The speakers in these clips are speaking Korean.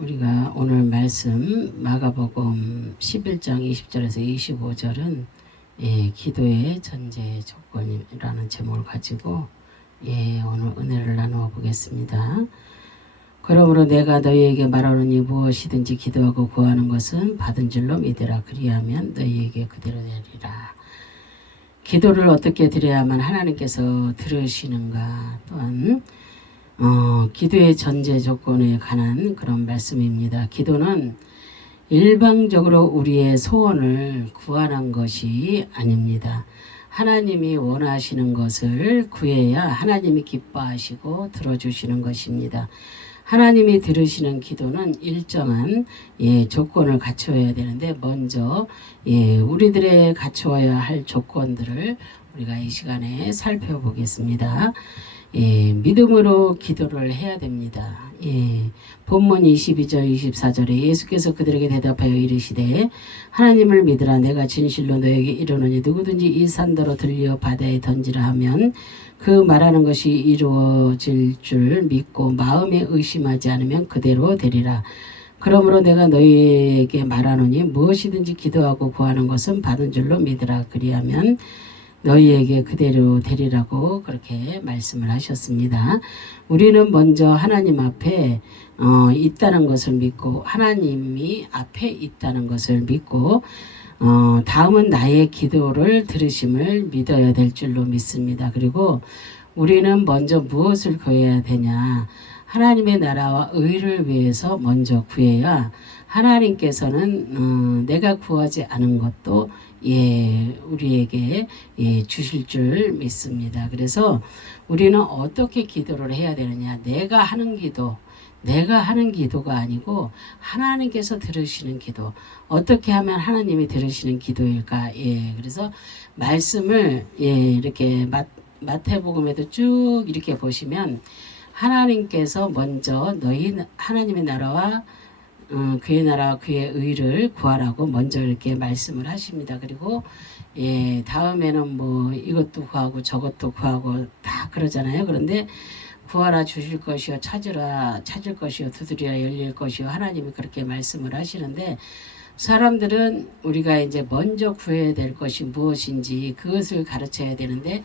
우리가 오늘 말씀 마가복음 11장 20절에서 25절은 기도의 전제 조건이라는 제목을 가지고 오늘 은혜를 나누어 보겠습니다. 그러므로 내가 너희에게 말하노니 무엇이든지 기도하고 구하는 것은 받은 줄로 믿으라. 그리하면 너희에게 그대로 되리라. 기도를 어떻게 드려야만 하나님께서 들으시는가, 또한 기도의 전제 조건에 관한 그런 말씀입니다. 기도는 일방적으로 우리의 소원을 구하는 것이 아닙니다. 하나님이 원하시는 것을 구해야 하나님이 기뻐하시고 들어주시는 것입니다. 하나님이 들으시는 기도는 일정한 조건을 갖추어야 되는데, 먼저 우리들의 갖추어야 할 조건들을 우리가 이 시간에 살펴보겠습니다. 믿음으로 기도를 해야 됩니다. 본문 22절 24절에 예수께서 그들에게 대답하여 이르시되 하나님을 믿으라. 내가 진실로 너에게 이르노니 누구든지 이 산더러 들려 바다에 던지라 하면 그 말하는 것이 이루어질 줄 믿고 마음에 의심하지 않으면 그대로 되리라. 그러므로 내가 너희에게 말하노니 무엇이든지 기도하고 구하는 것은 받은 줄로 믿으라. 그리하면 너희에게 그대로 되리라고 그렇게 말씀을 하셨습니다. 우리는 먼저 하나님 앞에 있다는 것을 믿고, 하나님이 앞에 있다는 것을 믿고, 다음은 나의 기도를 들으심을 믿어야 될 줄로 믿습니다. 그리고 우리는 먼저 무엇을 구해야 되냐? 하나님의 나라와 의를 위해서 먼저 구해야 하나님께서는 내가 구하지 않은 것도 우리에게 주실 줄 믿습니다. 그래서 우리는 어떻게 기도를 해야 되느냐? 내가 하는 기도가 아니고 하나님께서 들으시는 기도. 어떻게 하면 하나님이 들으시는 기도일까? 그래서 말씀을 이렇게 마태복음에도 쭉 이렇게 보시면 하나님께서 먼저 너희 하나님의 나라와 그의 나라와 그의 의를 구하라고 먼저 이렇게 말씀을 하십니다. 그리고 다음에는 뭐 이것도 구하고 저것도 구하고 다 그러잖아요. 그런데 구하라 주실 것이요, 찾으라 찾을 것이요, 두드리라 열릴 것이요, 하나님이 그렇게 말씀을 하시는데, 사람들은 우리가 이제 먼저 구해야 될 것이 무엇인지 그것을 가르쳐야 되는데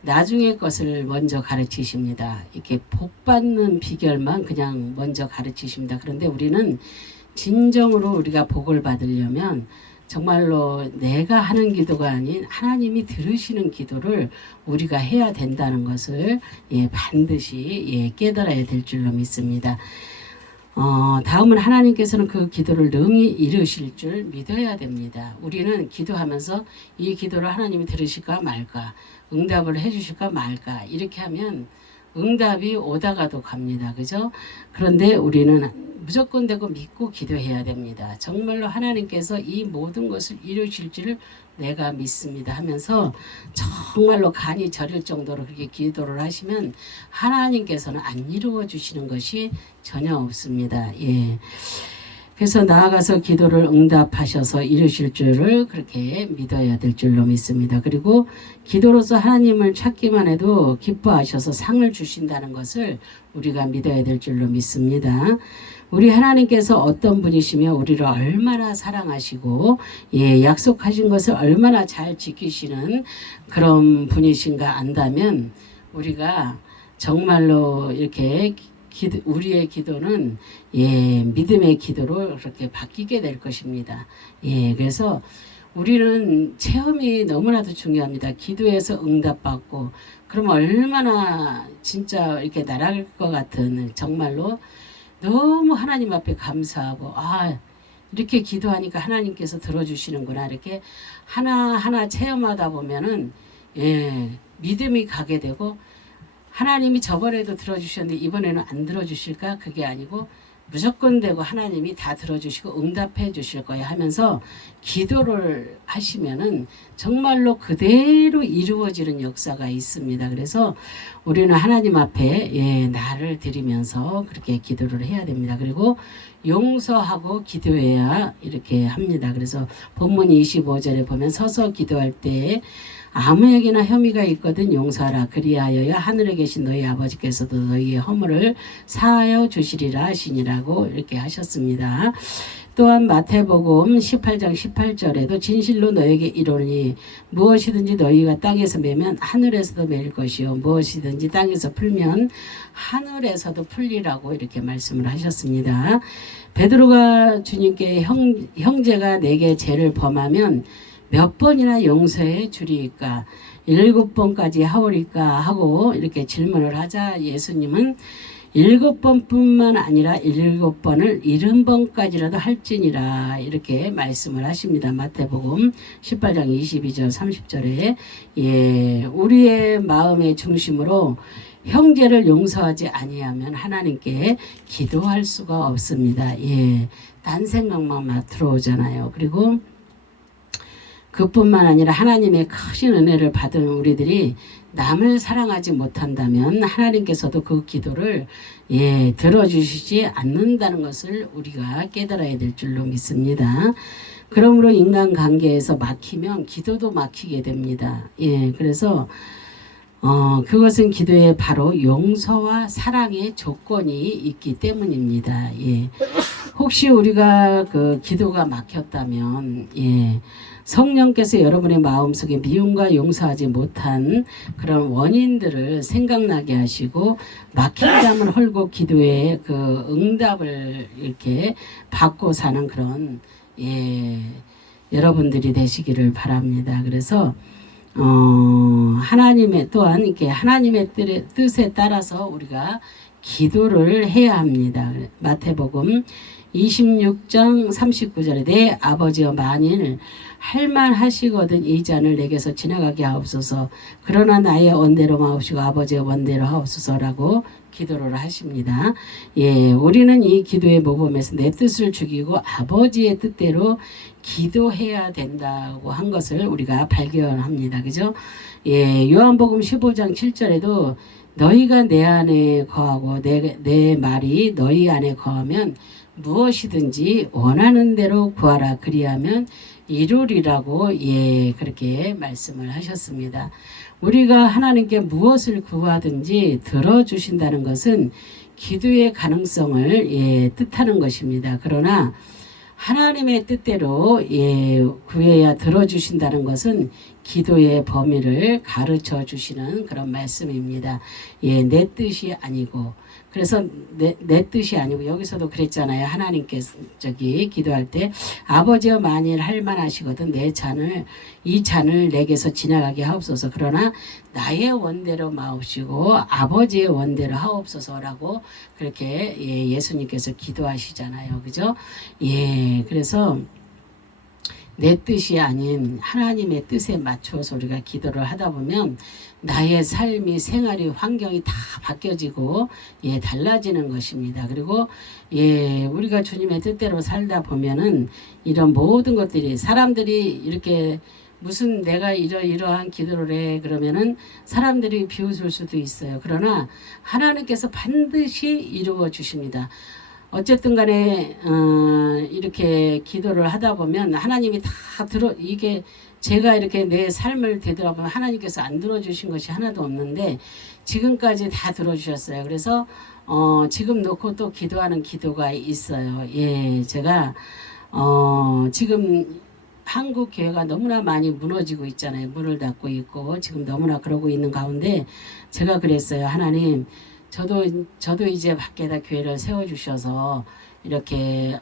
나중에 것을 먼저 가르치십니다. 이렇게 복 받는 비결만 그냥 먼저 가르치십니다. 그런데 우리는 진정으로 우리가 복을 받으려면 정말로 내가 하는 기도가 아닌 하나님이 들으시는 기도를 우리가 해야 된다는 것을 반드시 깨달아야 될 줄로 믿습니다. 다음은 하나님께서는 그 기도를 능히 이루실 줄 믿어야 됩니다. 우리는 기도하면서 이 기도를 하나님이 들으실까 말까, 응답을 해주실까 말까, 이렇게 하면 응답이 오다가도 갑니다. 그죠? 그런데 우리는 무조건 되고 믿고 기도해야 됩니다. 정말로 하나님께서 이 모든 것을 이루실 줄 내가 믿습니다 하면서 정말로 간이 저릴 정도로 그렇게 기도를 하시면 하나님께서는 안 이루어 주시는 것이 전혀 없습니다. 그래서 나아가서 기도를 응답하셔서 이루실 줄을 그렇게 믿어야 될 줄로 믿습니다. 그리고 기도로서 하나님을 찾기만 해도 기뻐하셔서 상을 주신다는 것을 우리가 믿어야 될 줄로 믿습니다. 우리 하나님께서 어떤 분이시며 우리를 얼마나 사랑하시고 약속하신 것을 얼마나 잘 지키시는 그런 분이신가 안다면 우리가 정말로 이렇게 우리의 기도는 믿음의 기도로 그렇게 바뀌게 될 것입니다. 그래서 우리는 체험이 너무나도 중요합니다. 기도에서 응답받고 그러면 얼마나 진짜 이렇게 날아갈 것 같은, 정말로 너무 하나님 앞에 감사하고, 이렇게 기도하니까 하나님께서 들어주시는구나, 이렇게 하나하나 체험하다 보면은 믿음이 가게 되고, 하나님이 저번에도 들어주셨는데 이번에는 안 들어주실까? 그게 아니고 무조건 되고 하나님이 다 들어주시고 응답해 주실 거야 하면서 기도를 하시면은 정말로 그대로 이루어지는 역사가 있습니다. 그래서 우리는 하나님 앞에 나를 드리면서 그렇게 기도를 해야 됩니다. 그리고 용서하고 기도해야 이렇게 합니다. 그래서 본문 25절에 보면 서서 기도할 때 아무에게나 혐의가 있거든 용서하라. 그리하여야 하늘에 계신 너희 아버지께서도 너희의 허물을 사하여 주시리라 하시니라고 이렇게 하셨습니다. 또한 마태복음 18장 18절에도 진실로 너에게 이르노니 무엇이든지 너희가 땅에서 매면 하늘에서도 매일 것이요 무엇이든지 땅에서 풀면 하늘에서도 풀리라고 이렇게 말씀을 하셨습니다. 베드로가 주님께 형제가 내게 죄를 범하면 몇 번이나 용서해 주리까 7번까지 하오리까 하고 이렇게 질문을 하자 예수님은 7번뿐만 아니라 7번을 70번까지라도 할지니라 이렇게 말씀을 하십니다. 마태복음 18장 22절 30절에 우리의 마음의 중심으로 형제를 용서하지 아니하면 하나님께 기도할 수가 없습니다. 딴 생각만 막 들어오잖아요. 그리고 그뿐만 아니라 하나님의 크신 은혜를 받은 우리들이 남을 사랑하지 못한다면 하나님께서도 그 기도를 들어주시지 않는다는 것을 우리가 깨달아야 될 줄로 믿습니다. 그러므로 인간관계에서 막히면 기도도 막히게 됩니다. 그래서 그것은 기도에 바로 용서와 사랑의 조건이 있기 때문입니다. 혹시 우리가 그 기도가 막혔다면 성령께서 여러분의 마음속에 미움과 용서하지 못한 그런 원인들을 생각나게 하시고 막힌 담을 헐고 기도에 그 응답을 이렇게 받고 사는 그런 여러분들이 되시기를 바랍니다. 그래서 하나님의 또한 이렇게 하나님의 뜻에 따라서 우리가 기도를 해야 합니다. 마태복음 26장 39절에 내 아버지여 만일 할만하시거든 이 잔을 내게서 지나가게 하옵소서 그러나 나의 원대로 마옵시고 아버지의 원대로 하옵소서라고 기도를 하십니다. 우리는 이 기도의 모범에서 내 뜻을 죽이고 아버지의 뜻대로 기도해야 된다고 한 것을 우리가 발견합니다. 그죠? 요한복음 15장 7절에도 너희가 내 안에 거하고 내 말이 너희 안에 거하면 무엇이든지 원하는 대로 구하라 그리하면 이루리라고 그렇게 말씀을 하셨습니다. 우리가 하나님께 무엇을 구하든지 들어주신다는 것은 기도의 가능성을 뜻하는 것입니다. 그러나 하나님의 뜻대로 구해야 들어주신다는 것은 기도의 범위를 가르쳐 주시는 그런 말씀입니다. 내 뜻이 아니고 그래서 내 뜻이 아니고 여기서도 그랬잖아요. 하나님께서 기도할 때 아버지여 만일 할만하시거든 이 잔을 내게서 지나가게 하옵소서 그러나 나의 원대로 마옵시고 아버지의 원대로 하옵소서라고 그렇게 예수님께서 기도하시잖아요. 그죠? 그래서 내 뜻이 아닌 하나님의 뜻에 맞춰서 우리가 기도를 하다 보면 나의 삶이 생활이 환경이 다 바뀌어지고 달라지는 것입니다. 그리고 우리가 주님의 뜻대로 살다 보면은 이런 모든 것들이 사람들이 이렇게 무슨 내가 이러한 기도를 해 그러면은 사람들이 비웃을 수도 있어요. 그러나 하나님께서 반드시 이루어 주십니다. 어쨌든 간에 이렇게 기도를 하다 보면 하나님이 다 이게 제가 이렇게 내 삶을 되돌아보면 하나님께서 안 들어주신 것이 하나도 없는데 지금까지 다 들어주셨어요. 그래서 지금 놓고 또 기도하는 기도가 있어요. 제가 지금 한국 교회가 너무나 많이 무너지고 있잖아요. 문을 닫고 있고 지금 너무나 그러고 있는 가운데 제가 그랬어요. 하나님 저도 이제 밖에다 교회를 세워주셔서 이렇게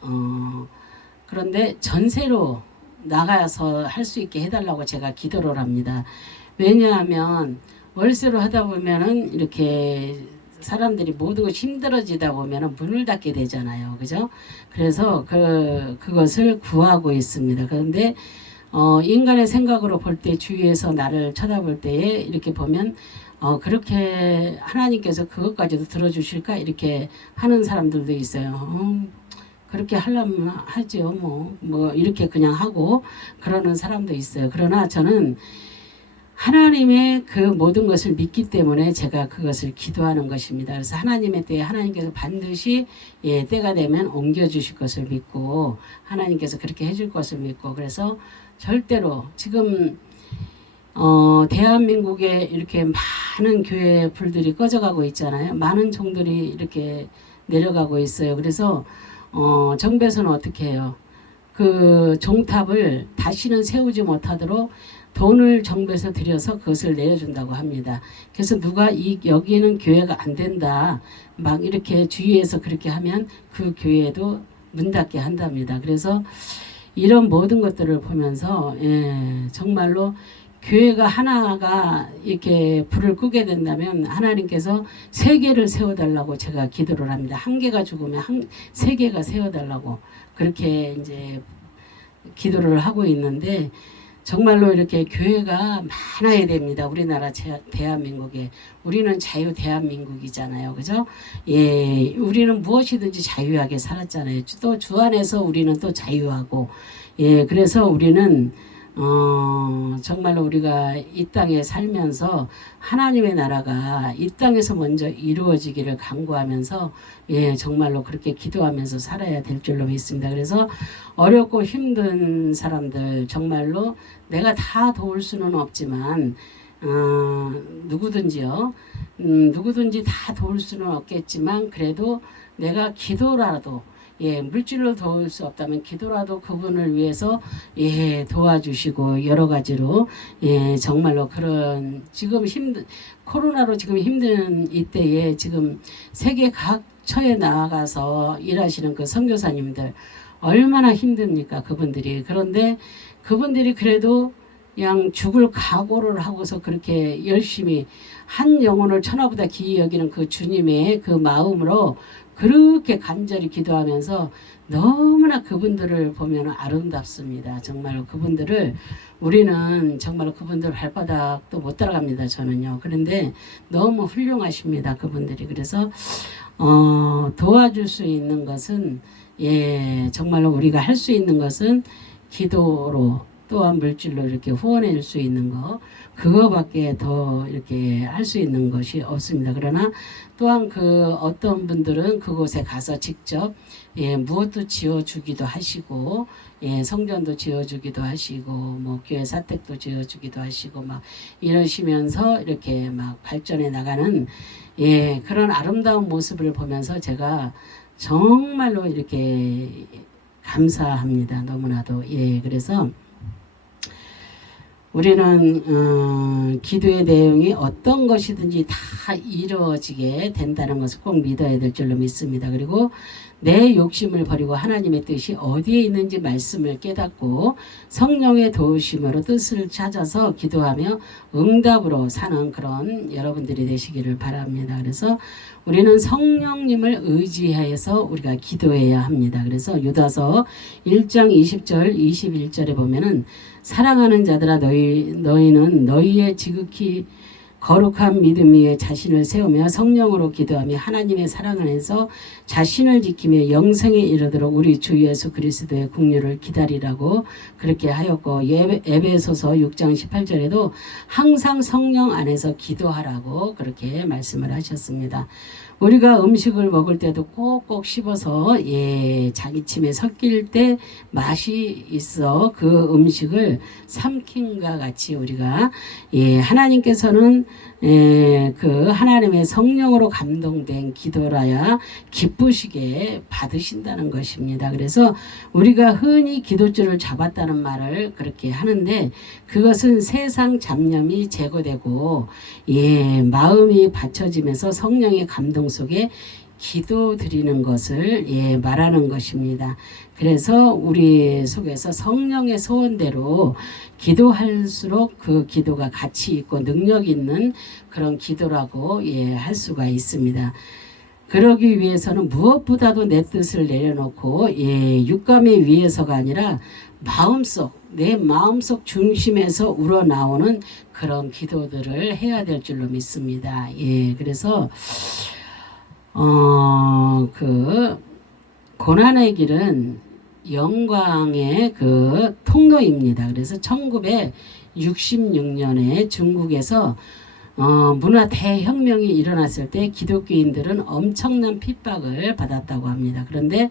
그런데 전세로 나가서 할 수 있게 해달라고 제가 기도를 합니다. 왜냐하면 월세로 하다 보면은 이렇게 사람들이 모든 것이 힘들어지다 보면은 문을 닫게 되잖아요. 그죠? 그래서 그것을 구하고 있습니다. 그런데 인간의 생각으로 볼 때 주위에서 나를 쳐다볼 때에 이렇게 보면 그렇게 하나님께서 그것까지도 들어주실까 이렇게 하는 사람들도 있어요. 그렇게 하려면 하죠. 뭐 이렇게 그냥 하고 그러는 사람도 있어요. 그러나 저는 하나님의 그 모든 것을 믿기 때문에 제가 그것을 기도하는 것입니다. 그래서 하나님의 때에 하나님께서 반드시 때가 되면 옮겨주실 것을 믿고 하나님께서 그렇게 해줄 것을 믿고 그래서 절대로 지금 대한민국에 이렇게 많은 교회 불들이 꺼져가고 있잖아요. 많은 종들이 이렇게 내려가고 있어요. 그래서 정부에서는 어떻게 해요? 그 종탑을 다시는 세우지 못하도록 돈을 정부에서 들여서 그것을 내려준다고 합니다. 그래서 누가 여기는 교회가 안 된다 막 이렇게 주위에서 그렇게 하면 그 교회도 문 닫게 한답니다. 그래서 이런 모든 것들을 보면서 정말로 교회가 하나가 이렇게 불을 끄게 된다면 하나님께서 세 개를 세워달라고 제가 기도를 합니다. 한 개가 죽으면 세 개가 세워달라고 그렇게 이제 기도를 하고 있는데 정말로 이렇게 교회가 많아야 됩니다. 우리나라 대한민국에. 우리는 자유 대한민국이잖아요. 그죠? 예, 우리는 무엇이든지 자유하게 살았잖아요. 또 주 안에서 우리는 또 자유하고. 예, 그래서 우리는 정말로 우리가 이 땅에 살면서 하나님의 나라가 이 땅에서 먼저 이루어지기를 간구하면서 정말로 그렇게 기도하면서 살아야 될 줄로 믿습니다. 그래서 어렵고 힘든 사람들 정말로 내가 다 도울 수는 없지만 누구든지 다 도울 수는 없겠지만 그래도 내가 기도라도 물질로 도울 수 없다면 기도라도 그분을 위해서 도와주시고 여러 가지로 정말로 그런 지금 코로나로 지금 힘든 이때에 지금 세계 각처에 나가서 일하시는 그 선교사님들 얼마나 힘듭니까 그분들이. 그런데 그분들이 그래도 그냥 죽을 각오를 하고서 그렇게 열심히 한 영혼을 천하보다 귀히 여기는 그 주님의 그 마음으로 그렇게 간절히 기도하면서 너무나 그분들을 보면 아름답습니다. 정말 그분들을 우리는 정말 그분들 발바닥도 못 따라갑니다. 저는요. 그런데 너무 훌륭하십니다. 그분들이. 그래서 도와줄 수 있는 것은 정말로 우리가 할 수 있는 것은 기도로 또한 물질로 이렇게 후원해 줄 수 있는 거 그거밖에 더 이렇게 할 수 있는 것이 없습니다. 그러나 또한 그 어떤 분들은 그곳에 가서 직접 무엇도 지어주기도 하시고 성전도 지어주기도 하시고 뭐 교회 사택도 지어주기도 하시고 막 이러시면서 이렇게 막 발전해 나가는 그런 아름다운 모습을 보면서 제가 정말로 이렇게 감사합니다. 너무나도. 그래서 우리는 기도의 내용이 어떤 것이든지 다 이루어지게 된다는 것을 꼭 믿어야 될 줄로 믿습니다. 그리고 내 욕심을 버리고 하나님의 뜻이 어디에 있는지 말씀을 깨닫고 성령의 도우심으로 뜻을 찾아서 기도하며 응답으로 사는 그런 여러분들이 되시기를 바랍니다. 그래서 우리는 성령님을 의지해서 우리가 기도해야 합니다. 그래서 유다서 1장 20절 21절에 보면은 사랑하는 자들아 너희는 너희의 지극히 거룩한 믿음 위에 자신을 세우며 성령으로 기도하며 하나님의 사랑 안에서 자신을 지키며 영생에 이르도록 우리 주 예수 그리스도의 긍휼을 기다리라고 그렇게 하였고 에베소서 6장 18절에도 항상 성령 안에서 기도하라고 그렇게 말씀을 하셨습니다. 우리가 음식을 먹을 때도 꼭꼭 씹어서 자기 침에 섞일 때 맛이 있어 그 음식을 삼킴과 같이 우리가 하나님께서는 그 하나님의 성령으로 감동된 기도라야 기쁘시게 받으신다는 것입니다. 그래서 우리가 흔히 기도줄을 잡았다는 말을 그렇게 하는데 그것은 세상 잡념이 제거되고 마음이 받쳐지면서 성령의 감동 속에 기도 드리는 것을 말하는 것입니다. 그래서 우리 속에서 성령의 소원대로 기도할수록 그 기도가 가치 있고 능력 있는 그런 기도라고 할 수가 있습니다. 그러기 위해서는 무엇보다도 내 뜻을 내려놓고 육감에 위해서가 아니라 내 마음속 중심에서 우러나오는 그런 기도들을 해야 될 줄로 믿습니다. 그래서 그 고난의 길은 영광의 그 통로입니다. 그래서 1966년에 중국에서 문화 대혁명이 일어났을 때 기독교인들은 엄청난 핍박을 받았다고 합니다. 그런데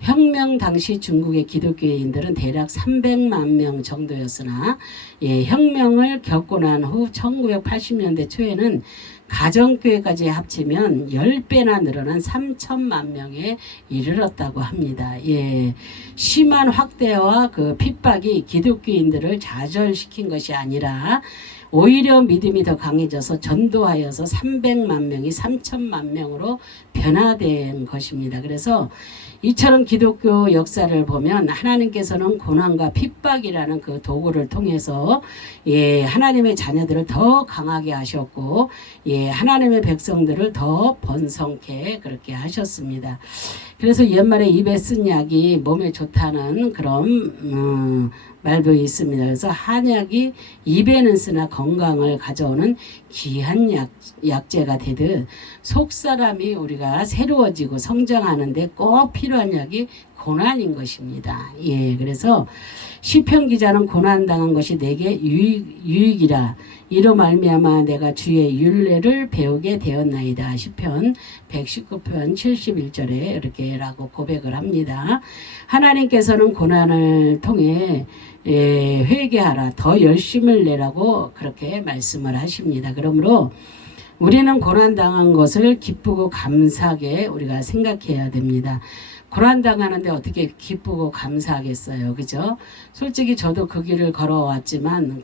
혁명 당시 중국의 기독교인들은 대략 300만 명 정도였으나 혁명을 겪고 난 후 1980년대 초에는 가정교회까지 합치면 10배나 늘어난 3천만 명에 이르렀다고 합니다. 심한 확대와 그 핍박이 기독교인들을 좌절시킨 것이 아니라 오히려 믿음이 더 강해져서 전도하여서 300만 명이 3천만 명으로 변화된 것입니다. 그래서 이처럼 기독교 역사를 보면 하나님께서는 고난과 핍박이라는 그 도구를 통해서 하나님의 자녀들을 더 강하게 하셨고 하나님의 백성들을 더 번성케 그렇게 하셨습니다. 그래서 옛말에 입에 쓴 약이 몸에 좋다는 그런 말도 있습니다. 그래서 한약이 입에는 쓰나 건강을 가져오는 귀한 약재가 되듯 속사람이 우리가 새로워지고 성장하는데 꼭 필요한 약이 고난인 것입니다. 그래서 시편 기자는 고난당한 것이 내게 유익이라 이로 말미암아 내가 주의 율례를 배우게 되었나이다. 시편 119편 71절에 이렇게라고 고백을 합니다. 하나님께서는 고난을 통해 회개하라 더 열심을 내라고 그렇게 말씀을 하십니다. 그러므로 우리는 고난당한 것을 기쁘고 감사하게 우리가 생각해야 됩니다. 고난당하는데 어떻게 기쁘고 감사하겠어요. 그죠? 솔직히 저도 그 길을 걸어왔지만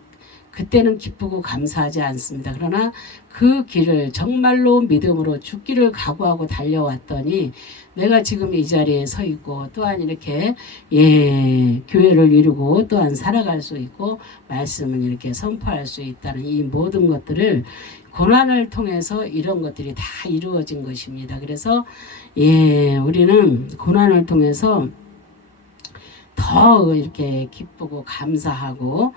그때는 기쁘고 감사하지 않습니다. 그러나 그 길을 정말로 믿음으로 죽기를 각오하고 달려왔더니 내가 지금 이 자리에 서 있고 또한 이렇게 교회를 이루고 또한 살아갈 수 있고 말씀을 이렇게 선포할 수 있다는 이 모든 것들을 고난을 통해서 이런 것들이 다 이루어진 것입니다. 그래서 우리는 고난을 통해서 더 이렇게 기쁘고 감사하고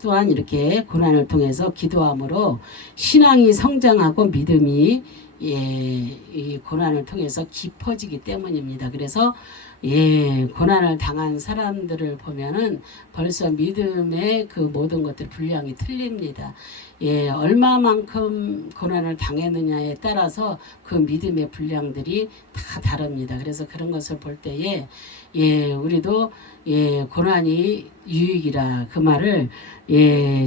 또한 이렇게 고난을 통해서 기도함으로 신앙이 성장하고 믿음이 이 고난을 통해서 깊어지기 때문입니다. 그래서 고난을 당한 사람들을 보면은 벌써 믿음의 그 모든 것들 분량이 틀립니다. 얼마만큼 고난을 당했느냐에 따라서 그 믿음의 분량들이 다 다릅니다. 그래서 그런 것을 볼 때에 우리도 고난이 유익이라 그 말을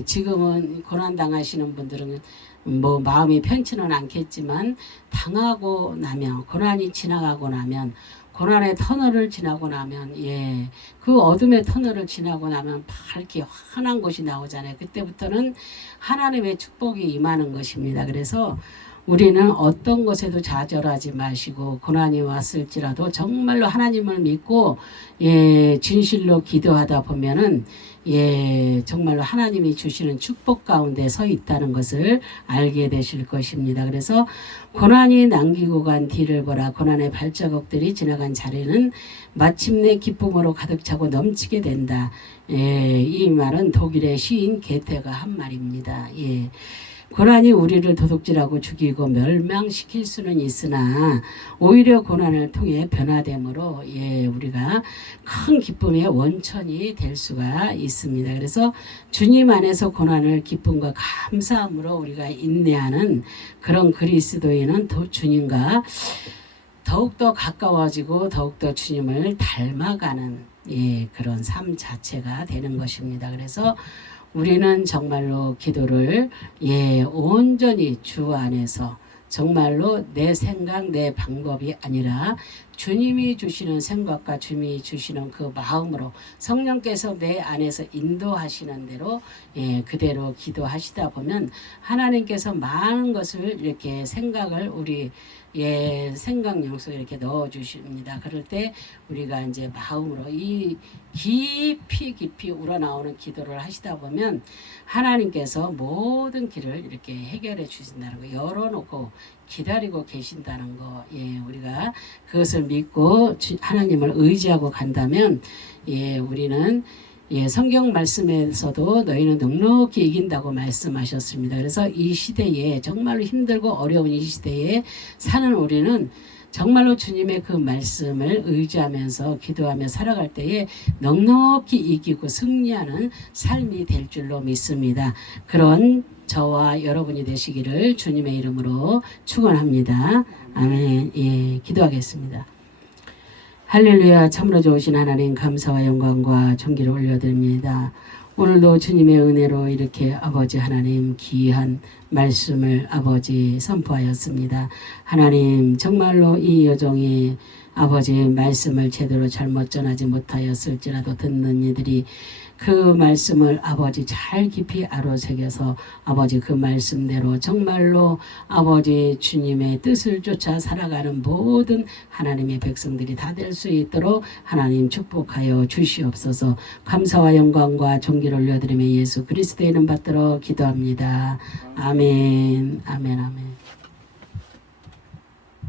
지금은 고난 당하시는 분들은 뭐 마음이 편치는 않겠지만 당하고 나면 고난이 지나가고 나면 고난의 터널을 지나고 나면 그 어둠의 터널을 지나고 나면 밝게 환한 곳이 나오잖아요. 그때부터는 하나님의 축복이 임하는 것입니다. 그래서 우리는 어떤 것에도 좌절하지 마시고 고난이 왔을지라도 정말로 하나님을 믿고 진실로 기도하다 보면은 정말로 하나님이 주시는 축복 가운데 서 있다는 것을 알게 되실 것입니다. 그래서 고난이 남기고 간 뒤를 보라. 고난의 발자국들이 지나간 자리는 마침내 기쁨으로 가득 차고 넘치게 된다. 이 말은 독일의 시인 게테가 한 말입니다. 고난이 우리를 도둑질하고 죽이고 멸망시킬 수는 있으나 오히려 고난을 통해 변화됨으로 우리가 큰 기쁨의 원천이 될 수가 있습니다. 그래서 주님 안에서 고난을 기쁨과 감사함으로 우리가 인내하는 그런 그리스도인은 주님과 더욱더 가까워지고 더욱더 주님을 닮아가는 그런 삶 자체가 되는 것입니다. 그래서 우리는 정말로 기도를 온전히 주 안에서 정말로 내 생각 내 방법이 아니라 주님이 주시는 생각과 주님이 주시는 그 마음으로 성령께서 내 안에서 인도하시는 대로 그대로 기도하시다 보면 하나님께서 많은 것을 이렇게 생각을 우리 생각령 속에 이렇게 넣어 주십니다. 그럴 때 우리가 이제 마음으로 이 깊이 우러나오는 기도를 하시다 보면 하나님께서 모든 길을 이렇게 해결해 주신다는 거, 열어놓고 기다리고 계신다는 거, 우리가 그것을 믿고 하나님을 의지하고 간다면 우리는 성경 말씀에서도 너희는 넉넉히 이긴다고 말씀하셨습니다. 그래서 이 시대에 정말로 힘들고 어려운 이 시대에 사는 우리는 정말로 주님의 그 말씀을 의지하면서 기도하며 살아갈 때에 넉넉히 이기고 승리하는 삶이 될 줄로 믿습니다. 그런 저와 여러분이 되시기를 주님의 이름으로 축원합니다. 아멘. 예, 기도하겠습니다. 할렐루야. 참으로 좋으신 하나님, 감사와 영광과 존귀를 올려드립니다. 오늘도 주님의 은혜로 이렇게 아버지 하나님 귀한 말씀을 아버지 선포하였습니다. 하나님, 정말로 이 여종이 아버지 말씀을 제대로 잘못 전하지 못하였을지라도 듣는 이들이 그 말씀을 아버지 잘 깊이 아로새겨서 아버지 그 말씀대로 정말로 아버지 주님의 뜻을 쫓아 살아가는 모든 하나님의 백성들이 다 될 수 있도록 하나님 축복하여 주시옵소서. 감사와 영광과 존귀를 올려드리며 예수 그리스도의 이름 받들어 기도합니다. 아멘. 아멘. 아멘.